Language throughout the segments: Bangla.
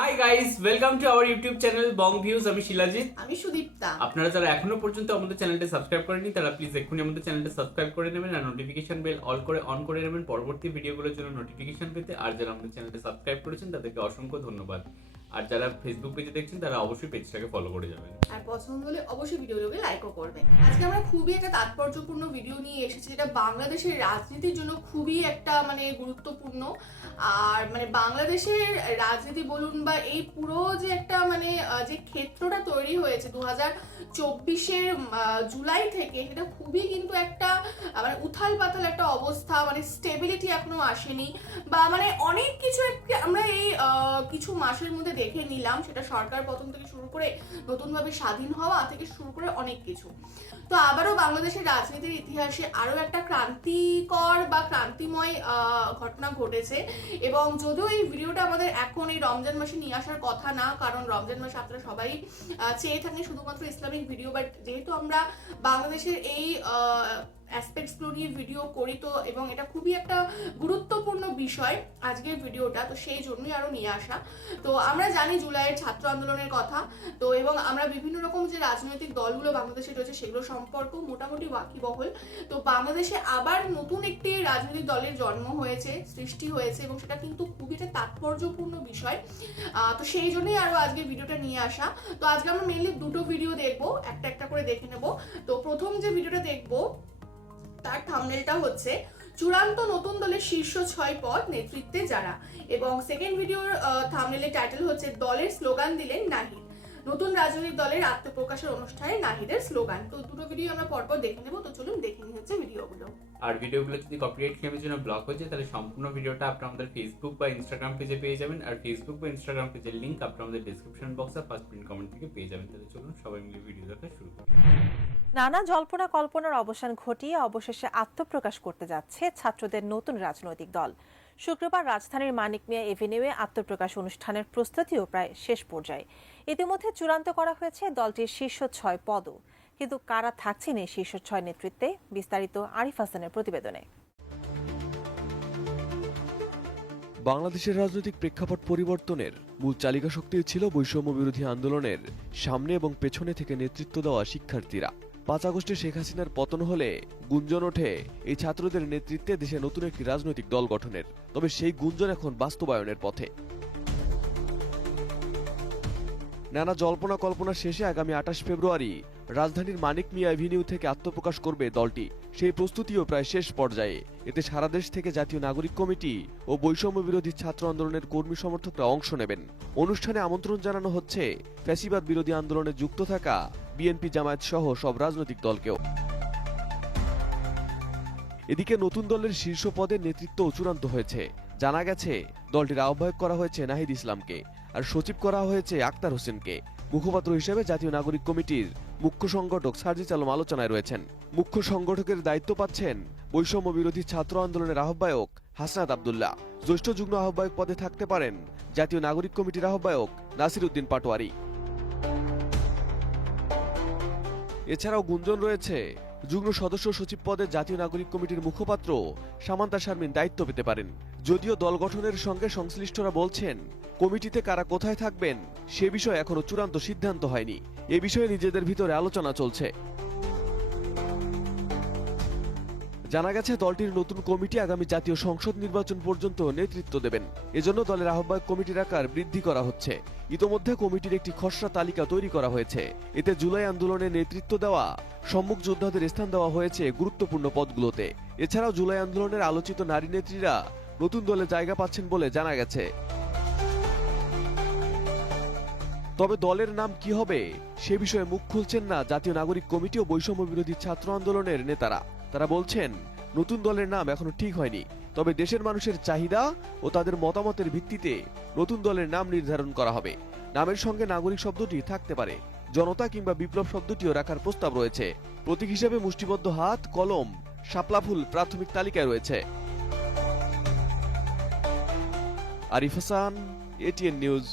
Hi guys, welcome to our YouTube channel Bong views. আমি শিলাজিৎ। আমি সুদীপ্তা। আপনারা যারা এখনো পর্যন্ত আমাদের চ্যানেলটা সাবস্ক্রাইব করেননি তারা প্লিজ এক্ষুনি আমাদের চ্যানেলটা সাবস্ক্রাইব করে নেবেন আর নোটিফিকেশন বেল অন করে নেবেন পরবর্তী ভিডিওগুলোর জন্য নোটিফিকেশন পেতে। আর যারা আমাদের চ্যানেলটা সাবস্ক্রাইব করেছেন তাদেরকে অসংখ্য ধন্যবাদ। আর যারা ফেসবুক পেজে দেখছেন তারা অবশ্যই পেজটাকে ফলো করে যাবেন আর পছন্দ হলে অবশ্যই ভিডিওগুলোকে লাইকও করবেন। আজকে আমরা খুবই একটা তাৎপর্যপূর্ণ ভিডিও নিয়ে এসেছি, যেটা বাংলাদেশের রাজনীতির জন্য খুবই একটা গুরুত্বপূর্ণ। আর বাংলাদেশের রাজনীতি বলুন বা এই পুরো যে একটা যে ক্ষেত্রটা তৈরি হয়েছে 2024-এর জুলাই থেকে, সেটা খুবই কিন্তু একটা উথাল পাতাল একটা অবস্থা, স্টেবিলিটি এখনো আসেনি বা অনেক কিছু আমরা এই কিছু মাসের মধ্যে দেখে নিলাম। সেটা সরকার পতন থেকে শুরু করে নতুনভাবে স্বাধীন হওয়া থেকে শুরু করে অনেক কিছু। তো আবারও বাংলাদেশের রাজনীতির ইতিহাসে আরো একটা ক্রান্তিকর বা ক্রান্তিময় ঘটনা ঘটেছে। এবং যদিও এই ভিডিওটা আমাদের এখন এই রমজান মাসে নিয়ে আসার কথা না, কারণ রমজান মাসে আপনারা সবাই চেয়ে থাকেন শুধুমাত্র ইসলামিক ভিডিও, বাট যেহেতু আমরা বাংলাদেশের এই অ্যাসপেক্টসগুলো নিয়ে ভিডিও করি, তো এবং এটা খুবই একটা গুরুত্বপূর্ণ বিষয় আজকের ভিডিওটা, তো সেই জন্যই আরো নিয়ে আসা। তো আমরা জানি জুলাইয়ের ছাত্র আন্দোলনের কথা, তো এবং আমরা বিভিন্ন রকম যে রাজনৈতিক দলগুলো বাংলাদেশে রয়েছে সেগুলো সম্পর্ক মোটামুটি ওয়াকিবহল। তো বাংলাদেশে আবার নতুন একটি রাজনৈতিক দলের জন্ম হয়েছে, সৃষ্টি হয়েছে, এবং সেটা কিন্তু খুবই একটা তাৎপর্যপূর্ণ বিষয়। তো সেই জন্যই আরো আজকে ভিডিওটা নিয়ে আসা। তো আজকে আমরা মেইনলি দুটো ভিডিও দেখবো, একটা একটা করে দেখে নেব। তো প্রথম যে ভিডিওটা দেখবো তার থাম্বনেলটা হচ্ছে চূড়ান্ত নতুন দলের শীর্ষ 6 পদ নেতৃত্বে যারা, এবং সেকেন্ড ভিডিওর থাম্বনেলের টাইটেল হচ্ছে দলের স্লোগান দিলেন নাহিদ, নতুন রাজনৈতিক দলের আত্মপ্রকাশের অনুষ্ঠানে নাহিদের স্লোগান। তো দুটো ভিডিও আমরা পরপর দেখে নেব, তো চলুন দেখে নিই হচ্ছে ভিডিওগুলো। আর ভিডিওগুলো যদি কপিরাইট ক্লেমের জন্য ব্লক হয়ে যায় তাহলে সম্পূর্ণ ভিডিওটা আপনারা আমাদের ফেসবুক বা ইনস্টাগ্রাম পেজে পেয়ে যাবেন। আর ফেসবুক বা ইনস্টাগ্রাম পেজের লিংক আপনারা আমাদের ডেসক্রিপশন বক্স আর ফার্স্ট পিন কমেন্ট থেকে পেয়ে যাবেন। তাহলে চলুন সবাই মিলে ভিডিও দেখা শুরু করি। নানা জল্পনা কল্পনার অবসান ঘটিয়ে অবশেষে আত্মপ্রকাশ করতে যাচ্ছে ছাত্রদের নতুন রাজনৈতিক দল। শুক্রবার রাজধানীর মানিক মিয়া এভিনিউয়ে আত্মপ্রকাশ অনুষ্ঠানের প্রস্তুতিও প্রায় শেষ পর্যায়ে। ইতিমধ্যে চূড়ান্ত করা হয়েছে দলটির শীর্ষ 6 পদও। কিন্তু কারা থাকছেন এই শীর্ষ 6 নেতৃত্বে, বিস্তারিত আরিফ হাসানের প্রতিবেদনে। বাংলাদেশের রাজনৈতিক প্রেক্ষাপট পরিবর্তনের মূল চালিকা শক্তি ছিল বৈষম্য বিরোধী আন্দোলনের সামনে এবং পেছনে থেকে নেতৃত্ব দেওয়া শিক্ষার্থীরা। 5 আগস্টে শেখ হাসিনার পতন হলে গুঞ্জন ওঠে এই ছাত্রদের নেতৃত্বে দেশে নতুন একটি রাজনৈতিক দল গঠনের। তবে সেই গুঞ্জন এখন বাস্তবায়নের পথে। নানা জল্পনা কল্পনা শেষে আগামী 28 ফেব্রুয়ারি রাজধানীর মানিক মিয়া এভিনিউ থেকে আত্মপ্রকাশ করবে দলটি। সেই প্রস্তুতিও প্রায় শেষ পর্যায়ে। এতে সারা দেশ থেকে জাতীয় নাগরিক কমিটি ও বৈষম্য বিরোধী ছাত্র আন্দোলনের কর্মী সমর্থকরা অংশ নেবেন। অনুষ্ঠানে আমন্ত্রণ জানানো হচ্ছে ফ্যাসিবাদ বিরোধী আন্দোলনে যুক্ত থাকা বিএনপি, জামায়াত সহ সব রাজনৈতিক দলকেও। এদিকে নতুন দলের শীর্ষ পদের নেতৃত্ব চূড়ান্ত হয়েছে। জানা গেছে দলটির আহ্বায়ক করা হয়েছে নাহিদ ইসলামকে, আর সচিব করা হয়েছে আক্তার হোসেনকে। মুখপাত্র হিসেবে জাতীয় নাগরিক কমিটির মুখ্য সংগঠক সার্জিস আলম আলোচনায় রয়েছেন। মুখ্য সংগঠকের দায়িত্ব পাচ্ছেন বৈষম্য বিরোধী ছাত্র আন্দোলনের আহ্বায়ক হাসনাত আব্দুল্লাহ। জ্যেষ্ঠ যুগ্ম আহ্বায়ক পদে থাকতে পারেন জাতীয় নাগরিক কমিটির আহ্বায়ক নাসির উদ্দিন পাটোয়ারি। এছাড়াও গুঞ্জন রয়েছে যুগ্ম সদস্য সচিব পদে জাতীয় নাগরিক কমিটির মুখপাত্র সামান্তা শারমিন দায়িত্ব পেতে পারেন। যদিও দল গঠনের সঙ্গে সংশ্লিষ্টরা বলছেন কমিটিতে কারা কোথায় থাকবেন সে বিষয়ে এখনো চূড়ান্ত সিদ্ধান্ত হয়নি। এ বিষয়ে নিজেদের ভিতরে আলোচনা চলছে। জানা গেছে দলটির নতুন কমিটি আগামী জাতীয় সংসদ নির্বাচন পর্যন্ত নেতৃত্ব দেবেন। এজন্য দলের আহ্বায়ক কমিটির আকার বৃদ্ধি করা হচ্ছে। ইতোমধ্যে কমিটির একটি খসড়া তালিকা তৈরি করা হয়েছে। এতে জুলাই আন্দোলনে নেতৃত্ব দেওয়া সম্মুখ যোদ্ধাদের স্থান দেওয়া হয়েছে গুরুত্বপূর্ণ পদগুলোতে। এছাড়াও জুলাই আন্দোলনের আলোচিত নারী নেত্রীরা নতুন দলে জায়গা পাচ্ছেন বলে জানা গেছে। তবে দলের নাম কি হবে সে বিষয়ে মুখ খুলছেন না জাতীয় নাগরিক কমিটি ও বৈষম্য বিরোধী ছাত্র আন্দোলনের নেতারা। তারা বলছেন নতুন দলের নাম এখনো ঠিক হয়নি, তবে দেশের মানুষের চাহিদা ও তাদের মতামতের ভিত্তিতে নতুন দলের নাম নির্ধারণ করা হবে। নামের সঙ্গে নাগরিক শব্দটি থাকতে পারে, জনতা কিংবা বিপ্লব শব্দটিও রাখার প্রস্তাব রয়েছে। প্রতীক হিসেবে মুষ্টিবদ্ধ হাত, কলম, শাপলা ফুল প্রাথমিক তালিকায় রয়েছে। Arif Hasan, ATN News.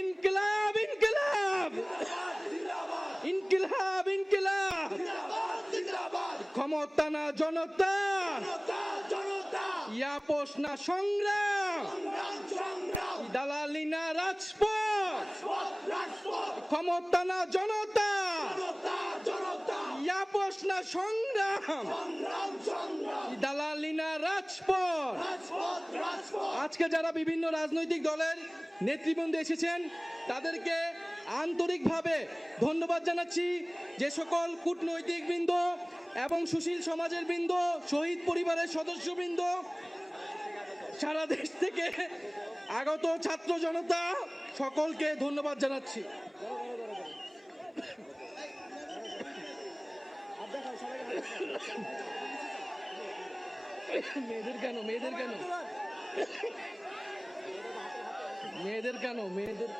ইনকিলাব ইনকিলাব ইনকিলাব ইনকিলাব ক্ষমতা না জনতা, ইয়াপোষ না সংগ্রাম, দালালি না রাজপথ, ক্ষমতা না জনতা, ইয়াপোষ না সংগ্রাম, দালালি না রাজপথ। আজকে যারা বিভিন্ন রাজনৈতিক দলের নেতৃবৃন্দ এসেছেন তাদেরকে আন্তরিকভাবে ধন্যবাদ জানাচ্ছি। যে সকল কূটনৈতিক বৃন্দ এবং সুশীল সমাজের বৃন্দ, শহীদ পরিবারের সদস্যবৃন্দ, সারা দেশ থেকে আগত ছাত্র জনতা, সকলকে ধন্যবাদ জানাচ্ছি। মেয়েদের কেন মেয়েদের কেন মেয়েদের কেন মেয়েদের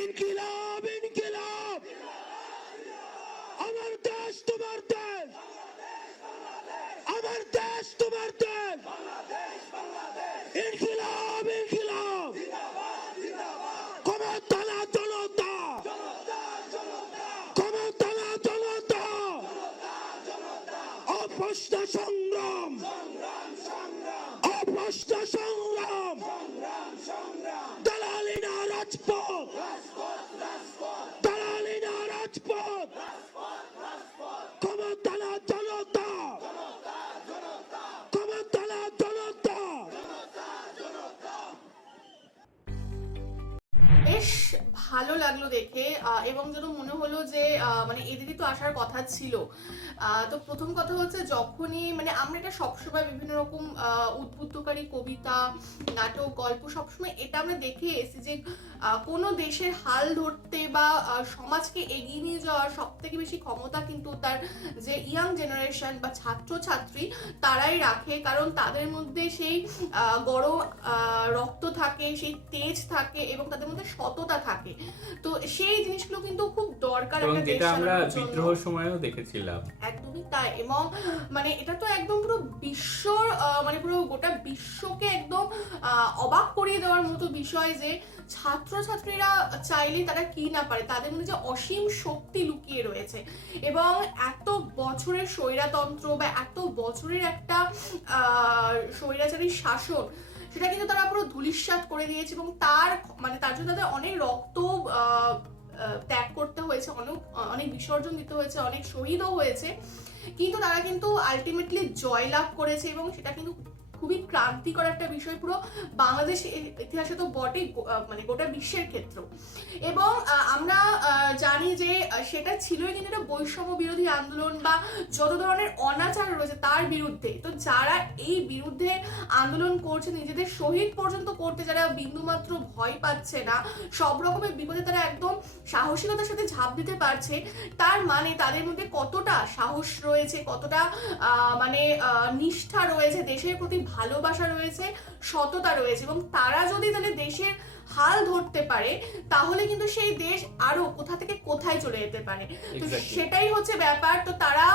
ইনকিলাব ইনকিলাব, আমার দেশ তোমার দেশ, আমার দেশ তোমার দেশ, ইনকিলাব ইনকিলাব, ক্ষমতা না জনতা, ক্ষমতা না জনতা, অপষ্ট সংগ্রাম, অপষ্ট সংগ্রাম, দালালি না রাজপথ, দালালি না রাজপথ, ক্ষমতা না জনতা, ক্ষমতা না জনতা। বেশ ভালো লাগলো দেখে, এবং যেন মনে হলো যে মানে এদেরই তো আসার কথা ছিল। তো প্রথম কথা হচ্ছে, যখনই মানে আমরা এটা সবসময় বিভিন্ন রকম উদ্বুদ্ধকারী কবিতা, নাটক, গল্প সবসময় এটা আমরা দেখে এসেছি যে কোনো দেশের হাল ধরতে বা সমাজকে এগিয়ে নিয়ে যাওয়ার সব থেকে বেশি ক্ষমতা কিন্তু তার যে ইয়াং জেনারেশন বা ছাত্রছাত্রী তারাই রাখে। কারণ তাদের মধ্যে সেই গরম রক্ত থাকে, সেই তেজ থাকে এবং তাদের মধ্যে সততা থাকে। তো সেই জিনিসগুলো কিন্তু খুব দরকার এবং একটা দেশ যেটা আমরা চালানোর জন্য। বিদ্রোহের সময়ও দেখেছিলাম। একদমই তাই। এবং মানে এটা তো একদম পুরো বিশ্বর মানে পুরো গোটা বিশ্বকে একদম অবাক করিয়ে দেওয়ার মতো বিষয় যে ছাত্রছাত্রীরা চাইলে তারা কি না পারে, তাদের মধ্যে যে অসীম শক্তি লুকিয়ে রয়েছে। এবং এত বছরের স্বৈরাতন্ত্র বা এত বছরের একটা স্বৈরাচারী শাসন, সেটা কিন্তু তারা পুরো ধূলিসাৎ করে দিয়েছে। এবং তার জন্য তাদের অনেক রক্ত ত্যাগ করতে হয়েছে, অনেক বিসর্জন দিতে হয়েছে, অনেক শহীদও হয়েছে, কিন্তু তারা কিন্তু আলটিমেটলি জয়লাভ করেছে। এবং সেটা কিন্তু খুবই ক্রান্তিকর একটা বিষয় পুরো বাংলাদেশ ইতিহাসে তো বটেই, মানে গোটা বিশ্বের ক্ষেত্র। এবং আমরা জানি যে সেটা ছিলই কিন্তু একটা বৈষম্য বিরোধী আন্দোলন বা যত ধরনের অনাচার রয়েছে তার বিরুদ্ধে। তো যারা এই বিরুদ্ধে আন্দোলন করছে, নিজেদের শহীদ পর্যন্ত করতে যারা বিন্দুমাত্র ভয় পাচ্ছে না, সব রকমের বিপদে তারা একদম সাহসিকতার সাথে ঝাঁপ দিতে পারছে, তার মানে তাদের মধ্যে কতটা সাহস রয়েছে, কতটা মানে নিষ্ঠা রয়েছে, দেশের প্রতি ভালোবাসা রয়েছে, সততা রয়েছে। এবং তারা যদি তাহলে দেশের হাল ধরতে পারে তাহলে কিন্তু সেই দেশ আরো কোথা থেকে কোথায় চলে যেতে পারে। তো সেটাই হচ্ছে ব্যাপার। তো তারা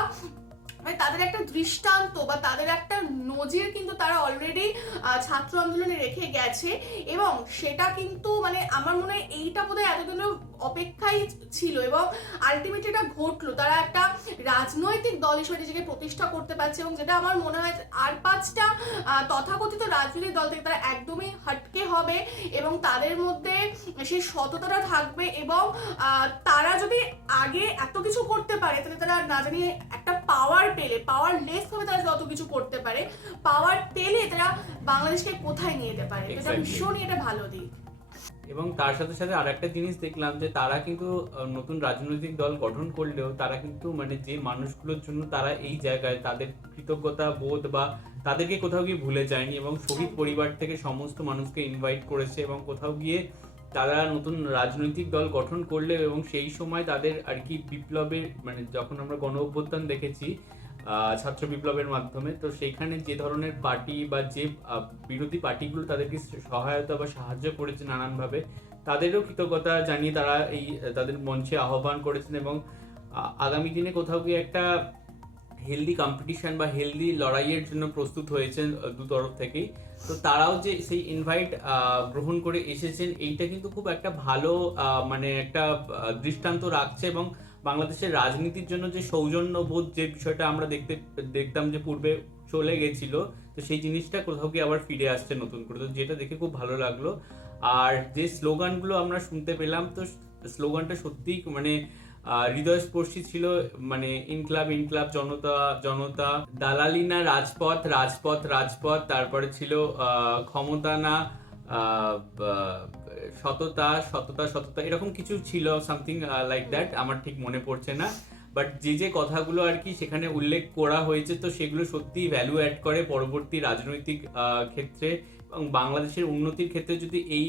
মানে তাদের একটা দৃষ্টান্ত বা তাদের একটা নজির কিন্তু তারা অলরেডি ছাত্র আন্দোলনে রেখে গেছে। এবং সেটা কিন্তু মানে আমার মনে হয় এইটা বোধহয় এতদিনের অপেক্ষাই ছিল এবং আলটিমেটলি এটা ঘটলো। তারা একটা রাজনৈতিক দল হিসেবে নিজেকে প্রতিষ্ঠা করতে পারছে এবং যেটা আমার মনে হয় আর 5টা তথাকথিত রাজনৈতিক দল থেকে তারা একদমই হটকে হবে এবং তাদের মধ্যে সেই সততাটা থাকবে। এবং তারা যদি আগে এত কিছু করতে পারে তাহলে তারা না জানি একটা পাওয়ার পেলে, পাওয়ারলেস ভাবে তারা যত কিছু করতে পারে, পাওয়ার পেলে তারা বাংলাদেশকে কোথায় নিয়ে যেতে পারে। এটা ভীষণই এটা ভালো দিক। এবং তার সাথে সাথে আর একটা জিনিস দেখলাম যে তারা কিন্তু নতুন রাজনৈতিক দল গঠন করলেও তারা কিন্তু মানে যে মানুষগুলোর জন্য তারা এই জায়গায় তাদের কৃতজ্ঞতা বোধ বা তাদেরকে কোথাও গিয়ে ভুলে যায়নি এবং শহীদ পরিবার থেকে সমস্ত মানুষকে ইনভাইট করেছে এবং কোথাও গিয়ে তারা নতুন রাজনৈতিক দল গঠন করলেও এবং সেই সময় তাদের আর কি বিপ্লবের মানে যখন আমরা গণ অভ্যুত্থান দেখেছি ছাত্র বিপ্লবের মাধ্যমে, তো সেইখানে যে ধরনের পার্টি বা যে বিরোধী পার্টিগুলো তাদেরকে সহায়তা বা সাহায্য করেছে নানানভাবে, তাদেরও কৃতজ্ঞতা জানিয়ে তারা এই তাদের মঞ্চে আহ্বান করেছেন এবং আগামী দিনে কোথাও গিয়ে একটা হেলদি কম্পিটিশন বা হেলদি লড়াইয়ের জন্য প্রস্তুত হয়েছেন দু তরফ থেকেই। তো তারাও যে সেই ইনভাইট গ্রহণ করে এসেছেন, এইটা কিন্তু খুব একটা ভালো মানে একটা দৃষ্টান্ত রাখছে এবং বাংলাদেশের রাজনীতির জন্য যে সৌজন্যবোধ যে বিষয়টা আমরা দেখতাম যে পূর্বে চলে গেছিল, তো সেই জিনিসটা কোথাও গিয়ে আবার ফিরে আসছে নতুন করে, তো যেটা দেখে খুব ভালো লাগলো। আর যে স্লোগানগুলো আমরা শুনতে পেলাম, তো স্লোগানটা সত্যিই মানে হৃদয়স্পর্শী ছিল। মানে ইনকলাব ইনকলাব, জনতা জনতা, দালালি না রাজপথ, রাজপথ রাজপথ, তারপরে ছিল ক্ষমতা না সততা, সততা সততা, এরকম কিছু ছিল, সামথিং লাইক দ্যাট, আমার ঠিক মনে পড়ছে না। বাট যে কথাগুলো আর কি সেখানে উল্লেখ করা হয়েছে, তো সেগুলো সত্যি ভ্যালু অ্যাড করে পরবর্তী রাজনৈতিক ক্ষেত্রে এবং বাংলাদেশের উন্নতির ক্ষেত্রে। যদি এই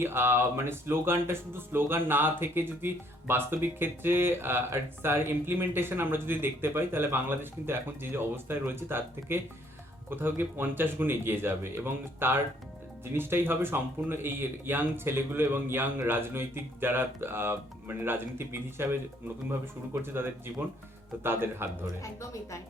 মানে স্লোগানটা শুধু স্লোগান না থেকে যদি বাস্তবিক ক্ষেত্রে তার ইমপ্লিমেন্টেশন আমরা যদি দেখতে পাই, তাহলে বাংলাদেশ কিন্তু এখন যে অবস্থায় রয়েছে তার থেকে কোথাও গিয়ে 50 গুণ এগিয়ে যাবে। এবং তার জিনিসটাই হবে সম্পূর্ণ এই ইয়াং ছেলেগুলো এবং ইয়াং রাজনৈতিক যারা মানে রাজনীতিবিদ হিসাবে নতুনভাবে শুরু করছে তাদের জীবন, তো তাদের হাত ধরে। একদমই তাই।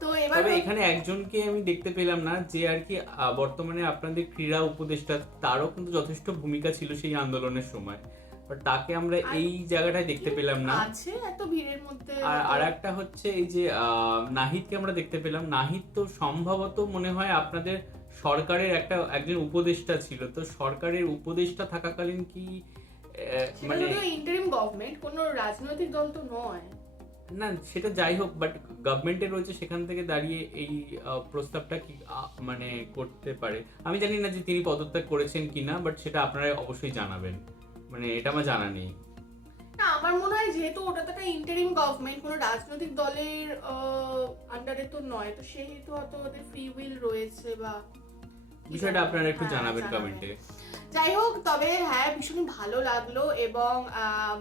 তো এবার তবে এখানে একজনকে আমি দেখতে পেলাম না, যে আর কি বর্তমানে আপনাদের ক্রীড়া উপদেষ্টা, তারও কিন্তু যথেষ্ট ভূমিকা ছিল সেই আন্দোলনের সময়, বাট তাকে আমরা এই জায়গাটায় দেখতে পেলাম না। আছে এত ভিড়ের মধ্যে। আর একটা হচ্ছে এই যে নাহিদকে আমরা দেখতে পেলাম। নাহিদ তো সম্ভবত মনে হয় আপনাদের সরকারের একজন উপদেষ্টা ছিল, তো সরকারের উপদেষ্টা থাকাকালীন কি মানে ইন্টারিম গভর্নমেন্ট, কোনো রাজনৈতিক দল তো নয় না, সেটা যাই হোক, বাট গভর্নমেন্টে রয়েছে, সেখান থেকে দাঁড়িয়ে এই প্রস্তাবটা কি মানে করতে পারে। আমি জানি না যে তিনি পদত্যাগ করেছেন কিনা, বাট সেটা আপনারা অবশ্যই জানাবেন, মানে এটা আমার জানা নেই। না, আমার মনে হয় যেহেতু ওটা তো একটা ইন্টারিম গভর্নমেন্ট, কোনো রাজনৈতিক দলের আন্ডারে তো নয়, তো সেহেতু হয়তো ওদের ফ্রি উইল রয়েছে বা বিষয়টা আপনারা একটু জানাবেন কমেন্টে। যাই হোক, তবে হ্যাঁ ভীষণই ভালো লাগলো। এবং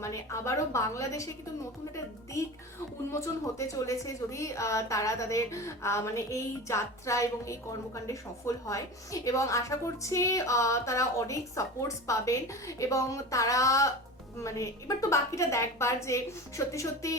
মানে আবারও বাংলাদেশে কিন্তু নতুন একটা দিক উন্মোচন হতে চলেছে যদি তারা তাদের মানে এই যাত্রা এবং এই কর্মকাণ্ডে সফল হয়। এবং আশা করছি তারা অনেক সাপোর্টস পাবেন এবং তারা মানে এবার তো বাকিটা দেখবার যে সত্যি সত্যি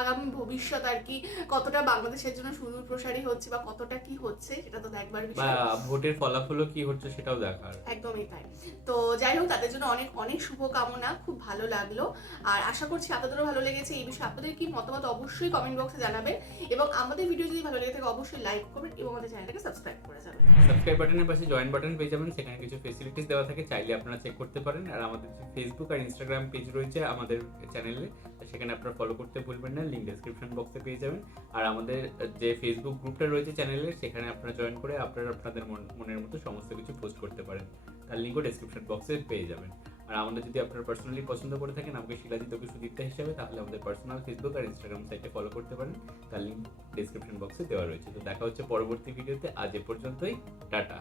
আগামী ভবিষ্যৎ আর কি কতটা বাংলাদেশের জন্য সুদূর প্রসারী হচ্ছে বা কতটা কি হচ্ছে সেটা তো দেখবার বিষয়, বা ভোটের ফলাফলও কি হচ্ছে সেটাও দেখার। একদমই তাই। তো যাই হোক, তাদের জন্য অনেক অনেক শুভকামনা। খুব ভালো লাগলো আর আশা করছি আপনাদেরও ভালো লেগেছে। এই বিষয়ে আপনাদের কি মতামত অবশ্যই কমেন্ট বক্সে জানাবেন এবং আমাদের ভিডিও যদি ভালো লেগে থাকে অবশ্যই লাইক করবেন এবং আমাদের চ্যানেলটাকে সাবস্ক্রাইব করে যাবেন। সাবস্ক্রাইব বাটনের পাশে জয়েন বাটন পেয়ে যাবেন, সেখানে কিছু ফেসিলিটিস দেওয়া থাকে, চাইলে আপনারা চেক করতে পারেন। আর আমাদের যে ফেসবুক আর ইনস্টাগ্রাম পেজ রয়েছে আমাদের চ্যানেলে, সেখানে আপনারা ফলো করতে ভুলবেন না, লিঙ্ক ডেসক্রিপশন বক্সে পেয়ে যাবেন। আর আমাদের যে ফেসবুক গ্রুপটা রয়েছে চ্যানেলে, সেখানে আপনারা জয়েন করে আপনারা আপনাদের মনের মতো সমস্ত কিছু পোস্ট করতে পারেন, তার লিঙ্কও ডেসক্রিপশন বক্সে পেয়ে যাবেন। আর আমাদের যদি আপনারা পার্সোনালি পছন্দ করে থাকেন আমাকে শিলাজিৎ ওকে সুদীপ্তা হিসাবে, তাহলে আমাদের পার্সোনাল ফেসবুক আর ইনস্টাগ্রাম সাইটে ফলো করতে পারেন, তার লিঙ্ক ডেসক্রিপশন বক্সে দেওয়া রয়েছে। তো দেখা হচ্ছে পরবর্তী ভিডিওতে, আজ এ পর্যন্তই, টাটা।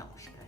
নমস্কার।